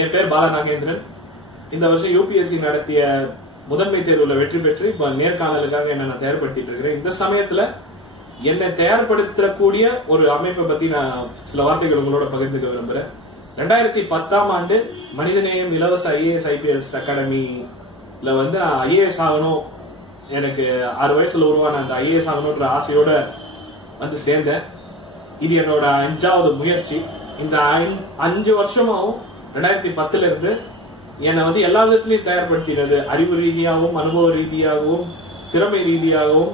என் பேர் பாலா நாகேந்திரன். இந்த வருஷம் யூபிஎஸ்சி நடத்திய முதன்மை தேர்வுல வெற்றி பெற்று இப்ப நேர்காணலுக்காக என்ன நான் தயார்படுத்திட்டு இருக்கிறேன். இந்த சமயத்துல என்னை தயார்படுத்தக்கூடிய ஒரு அமைப்பை பத்தி நான் சில வார்த்தைகள் உங்களோட பகிர்ந்துக்க விரும்புறேன். 2010ஆம் ஆண்டு மனிதநேயம் இலவச IAS IPS அகாடமில வந்து நான் IAS ஆகணும், எனக்கு 6 வயசுல உருவான அந்த IAS ஆகணும்ன்ற ஆசையோட வந்து சேர்ந்தேன். இது என்னோட 5வது முயற்சி. இந்த 5 வருஷமாவும் 2010ல இருந்து என்னை வந்து எல்லா விதத்திலையும் தயார்படுத்தினது, அறிவு ரீதியாகவும் அனுபவ ரீதியாகவும் திறமை ரீதியாகவும்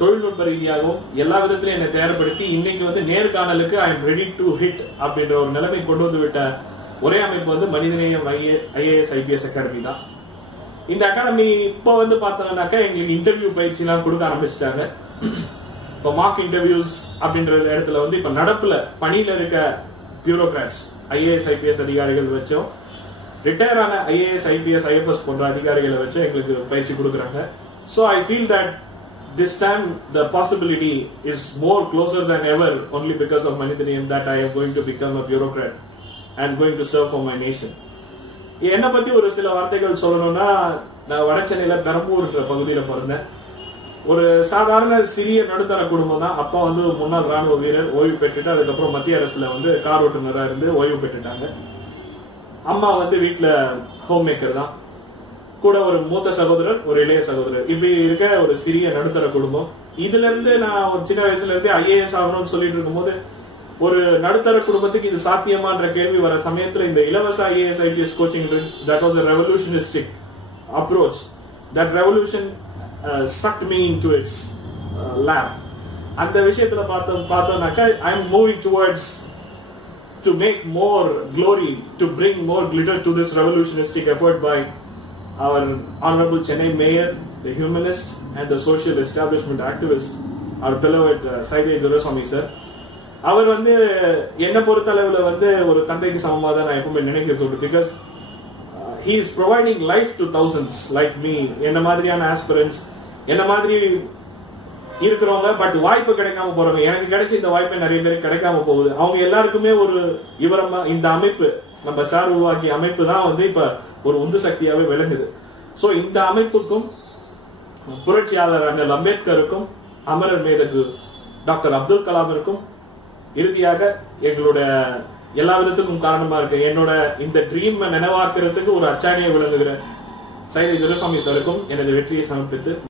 தொழில்நுட்ப ரீதியாகவும் எல்லா விதத்திலையும் என்னை தயார்படுத்தி இன்னைக்கு வந்து நேர்காணலுக்கு I am ready to hit அப்படின்ற ஒரு நிலைமை கொண்டு வந்து விட்ட ஒரே அமைப்பு வந்து மனிதநேயம் IAS IPS அகாடமி தான். இந்த அகாடமி இப்போ வந்து பார்த்தோம்னாக்கா எங்களுக்கு இன்டர்வியூ பயிற்சி எல்லாம் கொடுக்க ஆரம்பிச்சிட்டாங்க. இப்போ மார்க் இன்டர்வியூஸ் அப்படின்ற இடத்துல வந்து இப்ப நடப்புல பணியில இருக்க பியூரோகிராட்ஸ் IAS IPS அதிகாரிகள் வச்சோம், ரிட்டையர் ஆன IAS IPS IFS போன்ற அதிகாரிகளை வச்சு எங்களுக்கு பயிற்சி கொடுக்குறாங்க. So I feel that this time the possibility is more closer than ever only because of Manithaneyam that I am going to become a bureaucrat and going to serve for my nation. என்னை பத்தி ஒரு சில வார்த்தைகள் சொல்லணும்னா, நான் வடசென்னையில பெரம்பூர்ன்ற பகுதியில பிறந்தேன். ஒரு சாதாரண சிறிய நடுத்தர குடும்பம் தான். அப்பா வந்து முன்னாள் ராணுவ வீரர், ஓய்வு பெற்றுட்டு அதுக்கப்புறம் மத்திய அரசுல வந்து கார் ஓட்டுநரா இருந்து ஓய்வு பெற்றுட்டாங்க. அம்மா வந்து வீட்டுல ஹோம் மேக்கர் தான். கூட ஒரு மூத்த சகோதரர், ஒரு இளைய சகோதரர், இப்படி இருக்க ஒரு சிறிய நடுத்தர குடும்பம். இதுல இருந்து நான் ஒரு சின்ன வயசுல இருந்து IAS ஆகணும்னு சொல்லிட்டு இருக்கும்போது ஒரு நடுத்தர குடும்பத்துக்கு இது சாத்தியமான்ற கேள்வி வர சமயத்துல இந்த இலவச IAS IPS coaching, that was a revolutionistic approach. That revolution sucked me into its lap. அந்த விஷயத்துல பார்த்தோம்னாக்கா I am moving towards to make more glory, to bring more glitter to this revolutionistic effort by our Honorable Chennai Mayor, the humanist and the social establishment activist, our beloved Saidai Duraswamy sir. அவர் வந்து என்ன பொறுத்தளவுல வந்து ஒரு தந்தைக்கு சமமா தான் நான் எப்பவுமே நினைக்கிறது. Because he is providing life to thousands like me, என்ன மாதிரியான aspirants, என்ன மாதிரி இருக்கிறவங்க, பட் வாய்ப்பு கிடைக்காம போறவங்க. எனக்கு கிடைச்ச இந்த வாய்ப்பை நிறைய பேருக்கு கிடைக்காம போகுது. அவங்க எல்லாருக்குமே ஒரு விவரமா இந்த அமைப்பு, நம்ம சார் உருவாக்கிய அமைப்பு தான் வந்து இப்ப ஒரு உந்து சக்தியாவே விளங்குது. சோ இந்த அமைப்புக்கும் புரட்சியாளர் அண்ணல் அம்பேத்கருக்கும் அமரர் மேதகு டாக்டர் அப்துல் கலாமிற்கும் இறுதியாக எங்களுடைய எல்லா விதத்துக்கும் காரணமா இருக்கு என்னோட இந்த ட்ரீம் நினைவாக்குறதுக்கு ஒரு அச்சாணியை விளங்குகிற சைதை துரைசாமி சாருக்கும் எனது வெற்றியை சமர்ப்பித்து